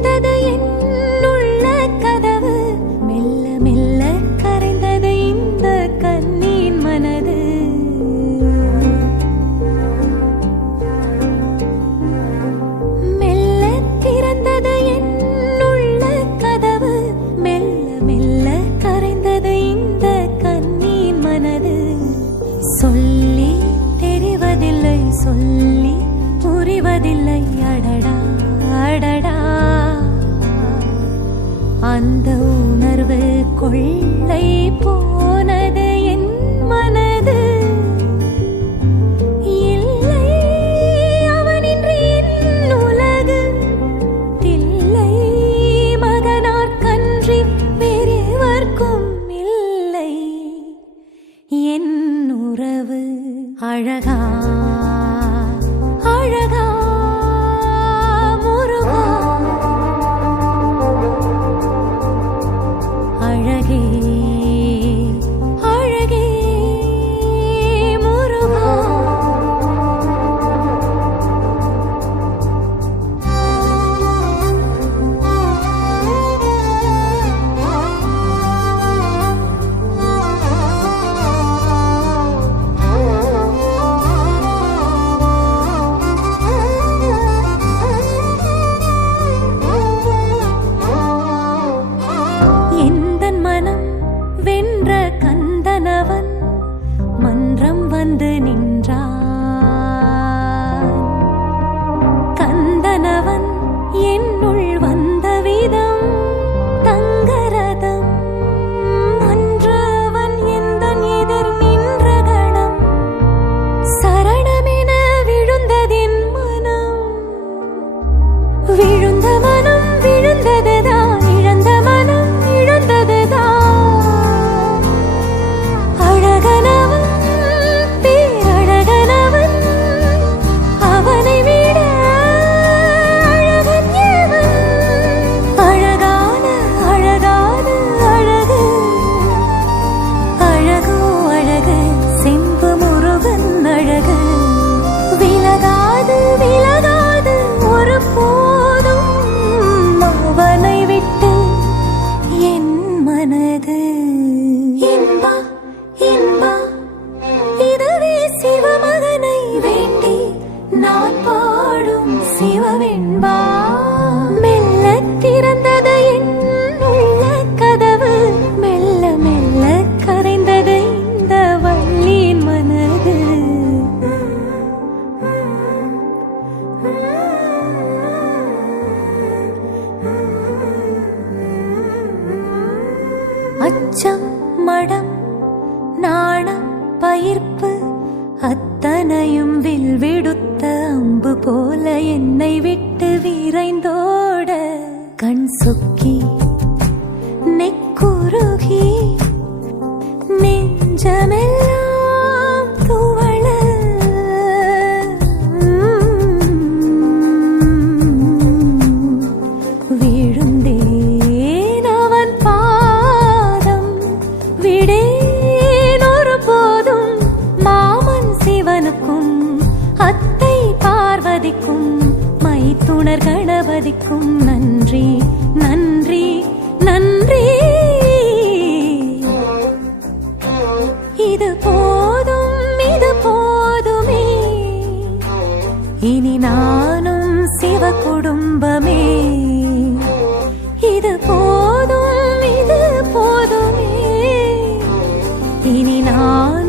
திறந்தது என்னுள்ள கதவு. மெல்ல மெல்ல கரைந்தது இந்த கண்ணின் மனது. மெல்ல திறந்தது என்னுள்ள கதவு. மெல்ல மெல்ல கரைந்தது இந்த கண்ணின் மனது. சொல்லி தெரிவதில்லை சொல்லி புரிவதில்லை. அடடா அடடா. அந்த உணர்வு கொள்ளை போனது என் மனது. இல்லை அவனின்றி என் உலகு. இல்லை மகனார்கன்றி வேறெவர்க்கும் இல்லை. என் உறவு அழகா அழகா. அச்சம் மடம் நாணம் பயிர்ப்பு அத்தனையும் வில் விடுத்த அம்பு போல என்னை விட்டு விரைந்தோட. கண் சொக்கி அத்தை பார்வதிக்கும் மைத்துணர் கணபதிக்கும் நன்றி நன்றி நன்றி. இது போதும் இது போதுமே. இனி நானும் சிவ குடும்பமே இது போதும் இது போதுமே. இனி நான்